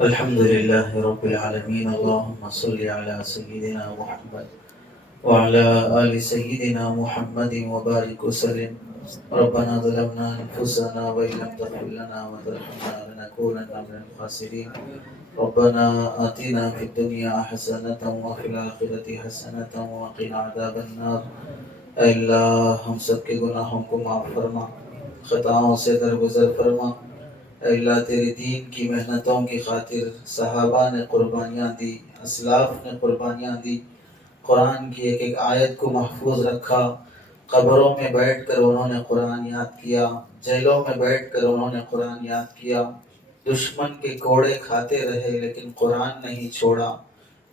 الحمد لله رب العالمين. اللهم صل على سيدنا محمد وعلى آل سيدنا محمد وبارك وسلم. ربنا ظلمنا أنفسنا وإن لم تغفر لنا وترحمنا لنكونن من الخاسرين. ربنا آتنا في الدنيا حسنة وفي الآخرة حسنة وقنا عذاب النار. اے اللہ ہم سب کے گناہوں کو معاف فرما، خطاؤں سے درگزر فرما. اے اللہ تیرے دین کی محنتوں کی خاطر صحابہ نے قربانیاں دی، اسلاف نے قربانیاں دی، قرآن کی ایک ایک آیت کو محفوظ رکھا. قبروں میں بیٹھ کر انہوں نے قرآن یاد کیا، جیلوں میں بیٹھ کر انہوں نے قرآن یاد کیا، دشمن کے کوڑے کھاتے رہے لیکن قرآن نہیں چھوڑا.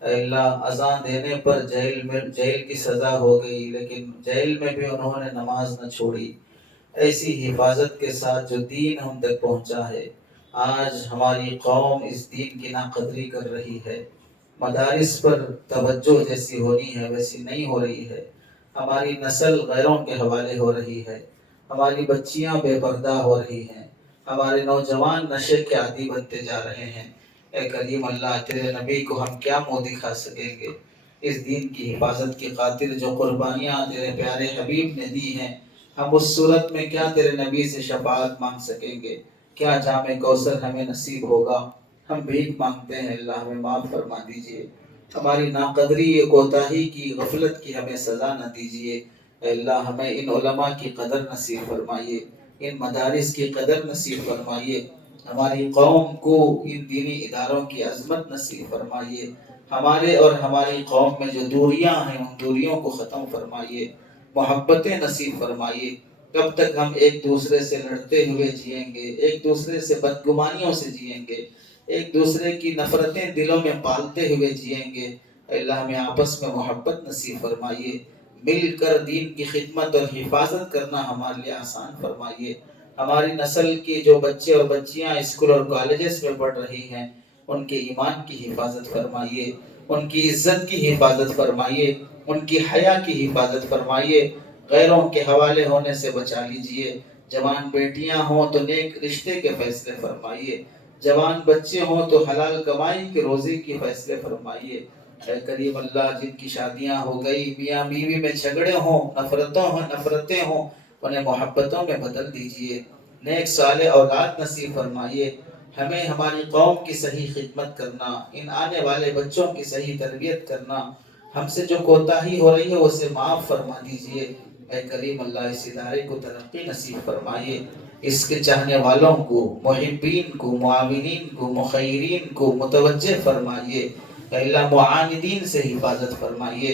اے اللہ اذان دینے پر جیل کی سزا ہو گئی لیکن جیل میں بھی انہوں نے نماز نہ چھوڑی. ایسی حفاظت کے ساتھ جو دین ہم تک پہنچا ہے، آج ہماری قوم اس دین کی ناقدری کر رہی ہے. مدارس پر توجہ جیسی ہونی ہے ویسی نہیں ہو رہی ہے. ہماری نسل غیروں کے حوالے ہو رہی ہے، ہماری بچیاں بے پردہ ہو رہی ہیں، ہمارے نوجوان نشے کے عادی بنتے جا رہے ہیں. اے کریم اللہ، تیرے نبی کو ہم کیا منہ دکھا سکیں گے؟ اس دین کی حفاظت کی خاطر جو قربانیاں تیرے پیارے حبیب نے دی ہیں، ہم اس صورت میں کیا تیرے نبی سے شفاعت مانگ سکیں گے؟ کیا جام کوثر ہمیں نصیب ہوگا؟ ہم بھیک مانگتے ہیں، اللہ ہمیں معاف فرما دیجئے. ہماری ناقدری، کوتاہی کی، غفلت کی ہمیں سزا نہ دیجئے. اے اللہ ہمیں ان علماء کی قدر نصیب فرمائیے، ان مدارس کی قدر نصیب فرمائیے. ہماری قوم کو ان دینی اداروں کی عظمت نصیب فرمائیے. ہمارے اور ہماری قوم میں جو دوریاں ہیں ان دوریوں کو ختم فرمائیے، محبتیں نصیب فرمائیے. کب تک ہم ایک دوسرے سے لڑتے ہوئے جئیں گے، ایک دوسرے سے بدگمانیوں سے جئیں گے، ایک دوسرے کی نفرتیں دلوں میں پالتے ہوئے جئیں گے؟ اے اللہ ہمیں آپس میں محبت نصیب فرمائیے. مل کر دین کی خدمت اور حفاظت کرنا ہمارے لیے آسان فرمائیے. ہماری نسل کی جو بچے اور بچیاں اسکول اور کالجز میں پڑھ رہی ہیں، ان کے ایمان کی حفاظت فرمائیے، ان کی عزت کی حفاظت فرمائیے، ان کی حیا کی حفاظت فرمائیے. غیروں کے حوالے ہونے سے بچا لیجئے. جوان بیٹیاں ہوں تو نیک رشتے کے فیصلے فرمائیے، جوان بچے ہوں تو حلال کمائی کے روزی کی فیصلے فرمائیے. اے کریم اللہ، جن کی شادیاں ہو گئی، میاں بیوی میں جھگڑے ہوں، نفرتیں ہوں، انہیں محبتوں میں بدل دیجئے. نیک صالح اولاد نصیب فرمائیے. ہمیں ہماری قوم کی صحیح خدمت کرنا، ان آنے والے بچوں کی صحیح تربیت کرنا، ہم سے جو کوتاہی ہو رہی ہے اسے معاف فرما دیجئے. اے کریم اللہ، اس ادارے کو ترقی نصیب فرمائیے. اس کے چاہنے والوں کو، محبین کو، معاونین کو، مخیرین کو متوجہ فرمائیے. اے اللہ معاندین سے حفاظت فرمائیے.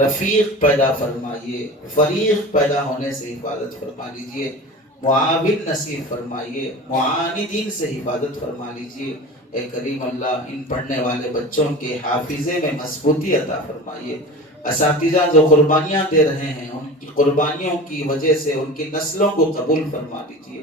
رفیق پیدا فرمائیے، فریق پیدا ہونے سے حفاظت فرما لیجئے. معاون نصیب فرمائیے، معاندین سے حفاظت فرما لیجئے. اے کریم اللہ، ان پڑھنے والے بچوں کے حافظے میں مضبوطی عطا فرمائیے. اساتذہ جو قربانیاں دے رہے ہیں، ان کی قربانیوں کی وجہ سے ان کی نسلوں کو قبول فرما لیجئے.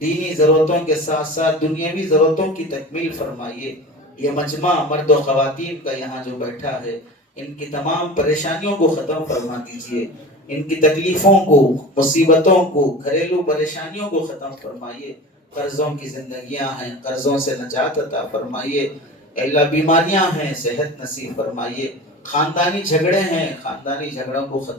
دینی ضرورتوں کے ساتھ ساتھ دنیاوی ضرورتوں کی تکمیل فرمائیے. یہ مجمع مرد و خواتین کا یہاں جو بیٹھا ہے، ان کی تمام پریشانیوں کو ختم فرما دیجئے. ان کی تکلیفوں کو، مصیبتوں کو، گھریلو پریشانیوں کو ختم فرمائیے. قرضوں کی زندگیاں ہیں، قرضوں سے نجات عطا فرمائیے. اے اللہ بیماریاں ہیں، صحت نصیب فرمائیے. خاندانی جھگڑے ہیں، خاندانی جھگڑوں کو ختم